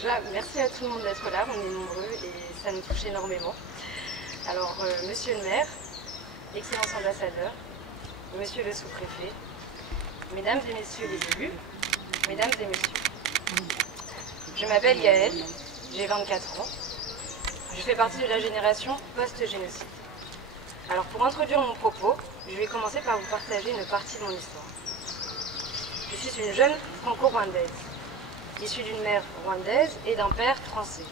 déjà, merci à tout le monde d'être là, on est nombreux et ça nous touche énormément. Alors, monsieur le maire, excellence ambassadeur, monsieur le sous-préfet, mesdames et messieurs les élus, mesdames et messieurs. Je m'appelle Gaëlle, j'ai 24 ans. Je fais partie de la génération post-génocide. Alors, pour introduire mon propos, je vais commencer par vous partager une partie de mon histoire. Je suis une jeune franco-rwandaise, issue d'une mère rwandaise et d'un père français.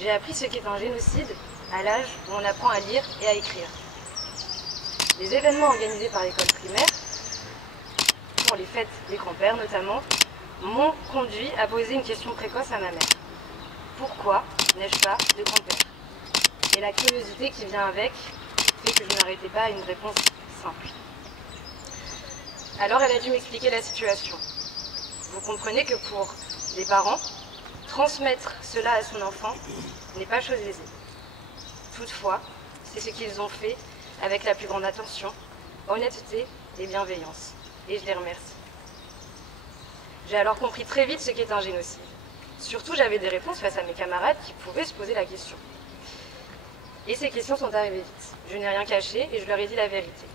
J'ai appris ce qu'est un génocide à l'âge où on apprend à lire et à écrire. Les événements organisés par l'école primaire, pour les fêtes des grands-pères notamment, m'ont conduit à poser une question précoce à ma mère. Pourquoi n'ai-je pas de grand-père? Et la curiosité qui vient avec fait que je n'arrêtais pas à une réponse simple. Alors elle a dû m'expliquer la situation. Vous comprenez que pour les parents, transmettre cela à son enfant n'est pas chose aisée. Toutefois, c'est ce qu'ils ont fait avec la plus grande attention, honnêteté et bienveillance. Et je les remercie. J'ai alors compris très vite ce qu'est un génocide. Surtout, j'avais des réponses face à mes camarades qui pouvaient se poser la question. Et ces questions sont arrivées vite. Je n'ai rien caché et je leur ai dit la vérité.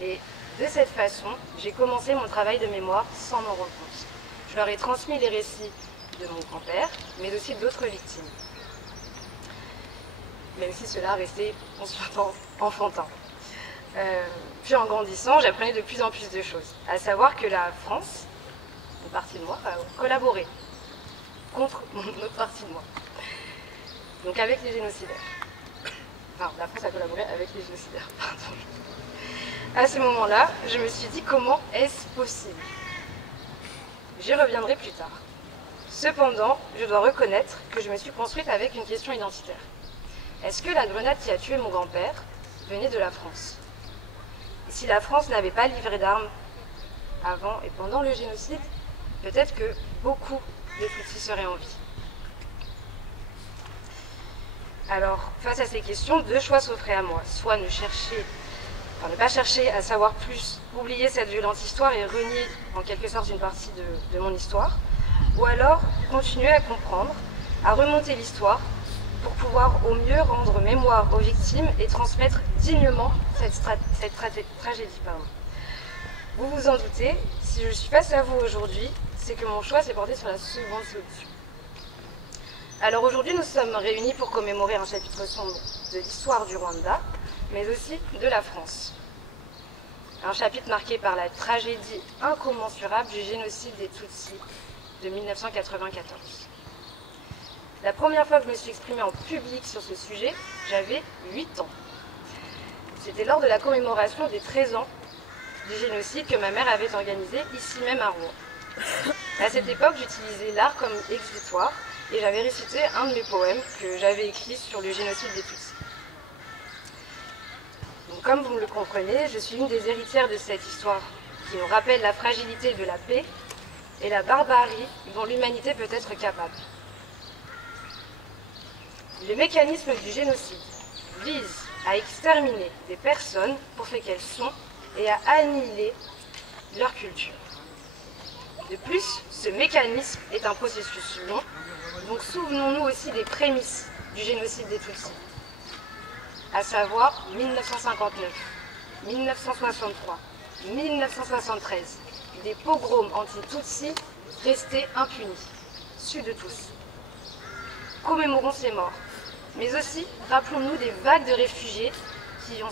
Et de cette façon, j'ai commencé mon travail de mémoire sans m'en rendre compte. Je leur ai transmis les récits de mon grand-père, mais aussi d'autres victimes. Même si cela restait, on s'entend, enfantin. Puis en grandissant, j'apprenais de plus en plus de choses. À savoir que la France, une partie de moi, a collaboré contre une autre partie de moi. Donc avec les génocidaires. Enfin, la France a collaboré avec les génocidaires, pardon. À ce moment-là, je me suis dit comment est-ce possible? J'y reviendrai plus tard. Cependant, je dois reconnaître que je me suis construite avec une question identitaire. Est-ce que la grenade qui a tué mon grand-père venait de la France? Et si la France n'avait pas livré d'armes avant et pendant le génocide, peut-être que beaucoup de Tutsis seraient en vie. Alors, face à ces questions, deux choix s'offraient à moi. Soit ne pas chercher à savoir plus, oublier cette violente histoire et renier en quelque sorte une partie de mon histoire, ou alors continuer à comprendre, à remonter l'histoire pour pouvoir au mieux rendre mémoire aux victimes et transmettre dignement cette tragédie. Vous vous en doutez, si je suis face à vous aujourd'hui, c'est que mon choix s'est porté sur la seconde solution. Alors aujourd'hui, nous sommes réunis pour commémorer un chapitre sombre de l'histoire du Rwanda, mais aussi de la France. Un chapitre marqué par la tragédie incommensurable du génocide des Tutsis de 1994. La première fois que je me suis exprimée en public sur ce sujet, j'avais 8 ans. C'était lors de la commémoration des 13 ans du génocide que ma mère avait organisé ici même à Rouen. À cette époque, j'utilisais l'art comme exutoire et j'avais récité un de mes poèmes que j'avais écrit sur le génocide des Tutsis. Donc, comme vous me le comprenez, je suis une des héritières de cette histoire qui nous rappelle la fragilité de la paix et la barbarie dont l'humanité peut être capable. Le mécanisme du génocide vise à exterminer des personnes pour ce qu'elles sont et à annihiler leur culture. De plus, ce mécanisme est un processus long, donc souvenons-nous aussi des prémices du génocide des Tutsis, à savoir 1959, 1963, 1973, des pogroms anti-Tutsis restés impunis, su de tous. Commémorons ces morts, mais aussi rappelons-nous des vagues de réfugiés qui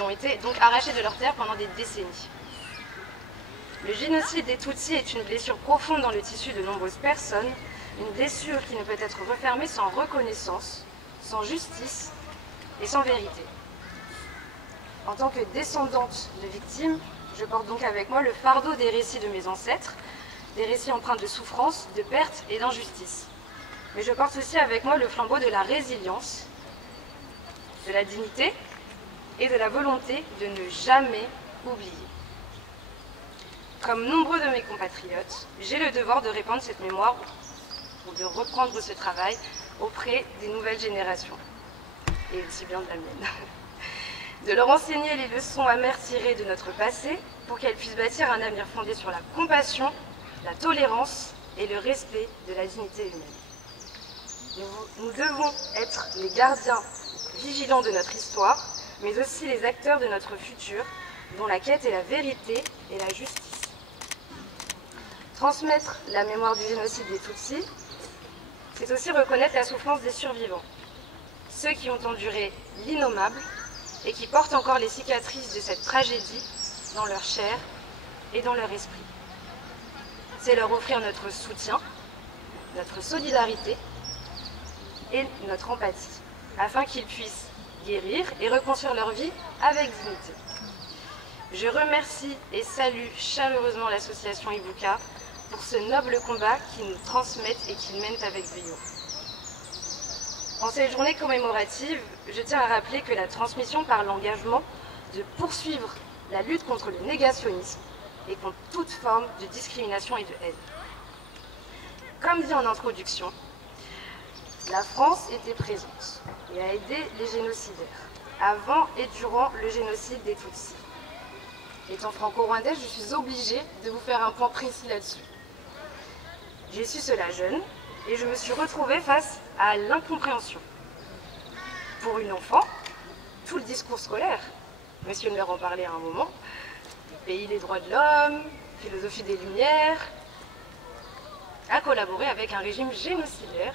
ont été donc arrachés de leur terre pendant des décennies. Le génocide des Tutsis est une blessure profonde dans le tissu de nombreuses personnes, une blessure qui ne peut être refermée sans reconnaissance, sans justice et sans vérité. En tant que descendante de victimes, je porte donc avec moi le fardeau des récits de mes ancêtres, des récits empreints de souffrance, de perte et d'injustice. Mais je porte aussi avec moi le flambeau de la résilience, de la dignité et de la volonté de ne jamais oublier. Comme nombreux de mes compatriotes, j'ai le devoir de répandre cette mémoire ou de reprendre ce travail auprès des nouvelles générations, et aussi bien de la mienne. De leur enseigner les leçons amères tirées de notre passé pour qu'elles puissent bâtir un avenir fondé sur la compassion, la tolérance et le respect de la dignité humaine. Nous devons être les gardiens vigilants de notre histoire, mais aussi les acteurs de notre futur, dont la quête est la vérité et la justice. Transmettre la mémoire du génocide des Tutsis, c'est aussi reconnaître la souffrance des survivants, ceux qui ont enduré l'innommable et qui portent encore les cicatrices de cette tragédie dans leur chair et dans leur esprit. C'est leur offrir notre soutien, notre solidarité et notre empathie, afin qu'ils puissent guérir et reconstruire leur vie avec dignité. Je remercie et salue chaleureusement l'association Ibuka pour ce noble combat qu'ils nous transmettent et qu'ils mènent avec brio. En cette journée commémorative, je tiens à rappeler que la transmission par l'engagement de poursuivre la lutte contre le négationnisme et contre toute forme de discrimination et de haine. Comme dit en introduction, la France était présente et a aidé les génocidaires avant et durant le génocide des Tutsis. Étant franco-rwandaise, je suis obligée de vous faire un point précis là-dessus. J'ai su cela jeune et je me suis retrouvée face à l'incompréhension. Pour une enfant, tout le discours scolaire, monsieur le maire en parlait à un moment, pays des droits de l'homme, philosophie des Lumières, a collaboré avec un régime génocidaire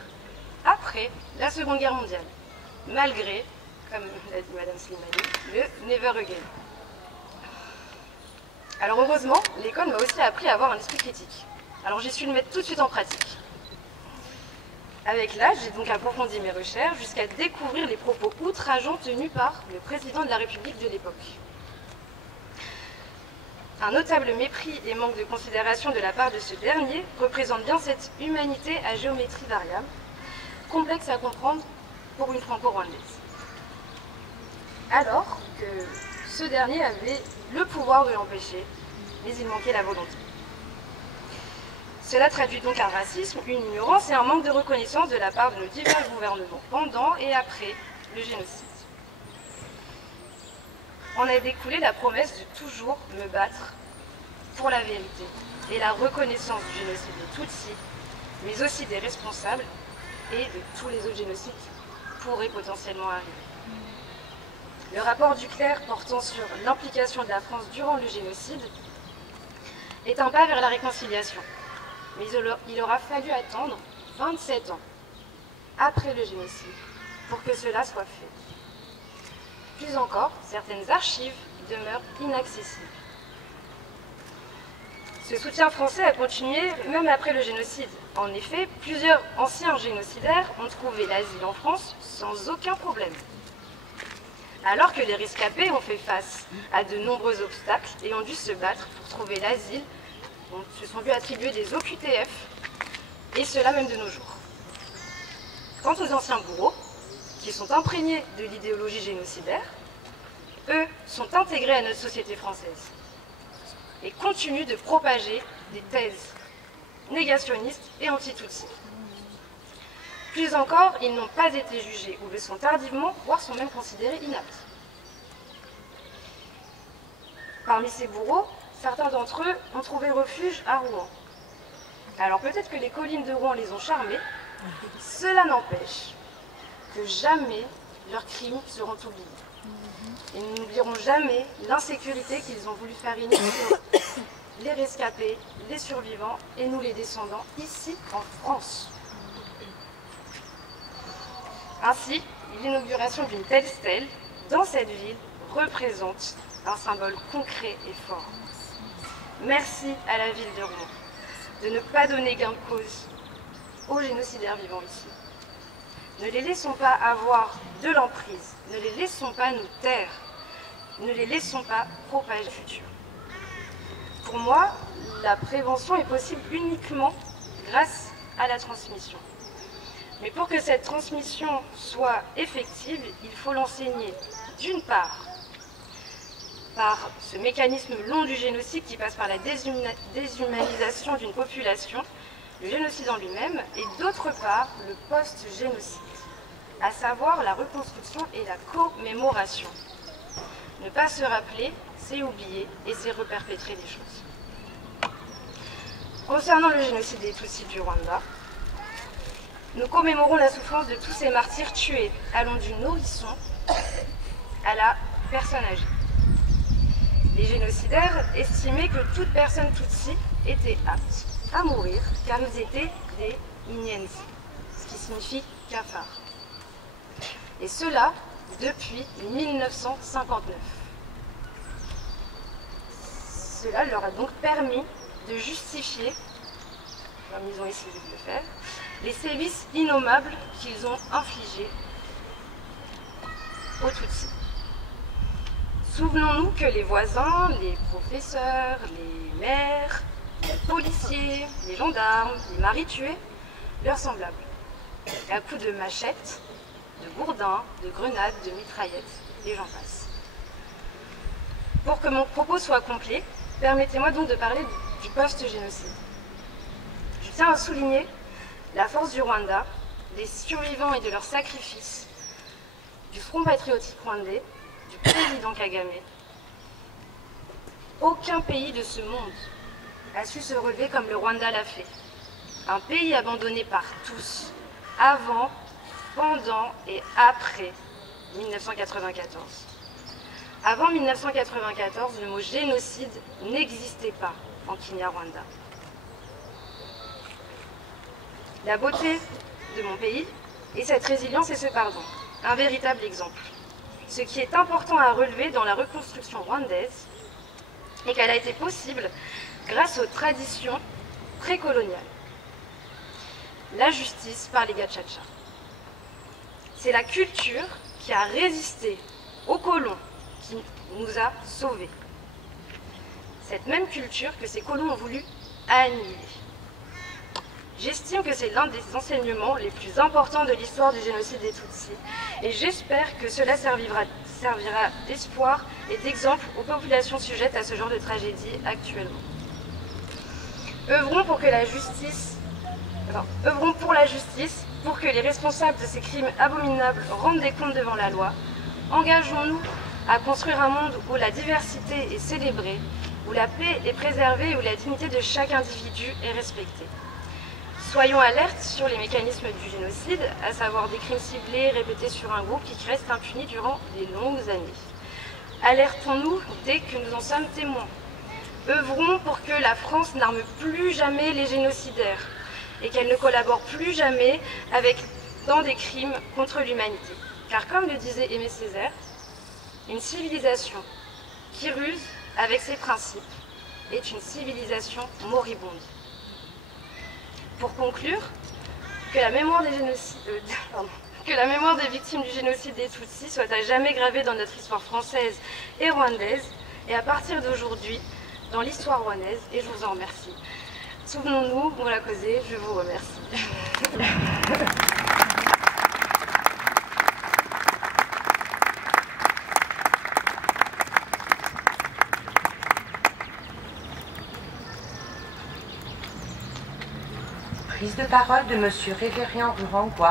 après la Seconde Guerre mondiale, malgré, comme l'a dit Madame Slimani, le Never Again. Alors heureusement, l'école m'a aussi appris à avoir un esprit critique. Alors j'ai su le mettre tout de suite en pratique. Avec l'âge, j'ai donc approfondi mes recherches jusqu'à découvrir les propos outrageants tenus par le président de la République de l'époque. Un notable mépris et manque de considération de la part de ce dernier représente bien cette humanité à géométrie variable, complexe à comprendre pour une franco-rwandaise. Alors que ce dernier avait le pouvoir de l'empêcher, mais il manquait la volonté. Cela traduit donc un racisme, une ignorance et un manque de reconnaissance de la part de nos divers gouvernements pendant et après le génocide. En a découlé la promesse de toujours me battre pour la vérité et la reconnaissance du génocide des Tutsis, mais aussi des responsables et de tous les autres génocides qui pourraient potentiellement arriver. Le rapport Duclerc portant sur l'implication de la France durant le génocide est un pas vers la réconciliation. Mais il aura fallu attendre 27 ans après le génocide pour que cela soit fait. Plus encore, certaines archives demeurent inaccessibles. Ce soutien français a continué même après le génocide. En effet, plusieurs anciens génocidaires ont trouvé l'asile en France sans aucun problème. Alors que les rescapés ont fait face à de nombreux obstacles et ont dû se battre pour trouver l'asile, se sont vus attribuer des OQTF, et cela même de nos jours. Quant aux anciens bourreaux, qui sont imprégnés de l'idéologie génocidaire, eux sont intégrés à notre société française et continuent de propager des thèses négationnistes et anti-Tutsis. Plus encore, ils n'ont pas été jugés ou le sont tardivement, voire sont même considérés inaptes. Parmi ces bourreaux, certains d'entre eux ont trouvé refuge à Rouen. Alors peut-être que les collines de Rouen les ont charmés, cela n'empêche que jamais leurs crimes seront oubliés. Et nous n'oublierons jamais l'insécurité qu'ils ont voulu faire régner sur les rescapés, les survivants et nous les descendants ici en France. Ainsi, l'inauguration d'une telle stèle dans cette ville représente un symbole concret et fort. Merci à la ville de Rouen de ne pas donner gain de cause aux génocidaires vivant ici. Ne les laissons pas avoir de l'emprise, ne les laissons pas nous taire, ne les laissons pas propager le futur. Pour moi, la prévention est possible uniquement grâce à la transmission. Mais pour que cette transmission soit effective, il faut l'enseigner d'une part par ce mécanisme long du génocide qui passe par la déshumanisation d'une population, le génocide en lui-même, et d'autre part le post-génocide, à savoir la reconstruction et la commémoration. Ne pas se rappeler, c'est oublier et c'est reperpétrer des choses. Concernant le génocide des Tutsis du Rwanda, nous commémorons la souffrance de tous ces martyrs tués, allant du nourrisson à la personne âgée. Les génocidaires estimaient que toute personne Tutsi était apte à mourir car ils étaient des Inyenzi, ce qui signifie cafards. Et cela depuis 1959. Cela leur a donc permis de justifier, comme ils ont essayé de le faire, les sévices innommables qu'ils ont infligés aux Tutsis. Souvenons-nous que les voisins, les professeurs, les maires, les policiers, les gendarmes, les maris tués, leurs semblables, à coups de machettes, de gourdins, de grenades, de mitraillettes, et j'en passe. Pour que mon propos soit complet, permettez-moi donc de parler du post-génocide. Je tiens à souligner la force du Rwanda, des survivants et de leurs sacrifices, du Front patriotique rwandais, du président Kagame. Aucun pays de ce monde a su se relever comme le Rwanda l'a fait. Un pays abandonné par tous, avant, pendant et après 1994. Avant 1994, le mot génocide n'existait pas en Kinyarwanda. La beauté de mon pays est cette résilience et ce pardon, un véritable exemple. Ce qui est important à relever dans la reconstruction rwandaise est qu'elle a été possible grâce aux traditions précoloniales. La justice par les Gacaca. C'est la culture qui a résisté aux colons qui nous a sauvés. Cette même culture que ces colons ont voulu annihiler. J'estime que c'est l'un des enseignements les plus importants de l'histoire du génocide des Tutsis et j'espère que cela servira d'espoir et d'exemple aux populations sujettes à ce genre de tragédie actuellement. Œuvrons pour la justice, pour que les responsables de ces crimes abominables rendent des comptes devant la loi. Engageons-nous à construire un monde où la diversité est célébrée, où la paix est préservée et où la dignité de chaque individu est respectée. Soyons alertes sur les mécanismes du génocide, à savoir des crimes ciblés répétés sur un groupe qui reste impuni durant des longues années. Alertons-nous dès que nous en sommes témoins. Œuvrons pour que la France n'arme plus jamais les génocidaires et qu'elle ne collabore plus jamais dans des crimes contre l'humanité. Car comme le disait Aimé Césaire, une civilisation qui ruse avec ses principes est une civilisation moribonde. Pour conclure, que la mémoire des victimes du génocide des Tutsis soit à jamais gravée dans notre histoire française et rwandaise, et à partir d'aujourd'hui, dans l'histoire rwandaise, et je vous en remercie. Souvenons-nous, on l'a causé, je vous remercie. Prise de parole de Monsieur Révérend Rurangwa.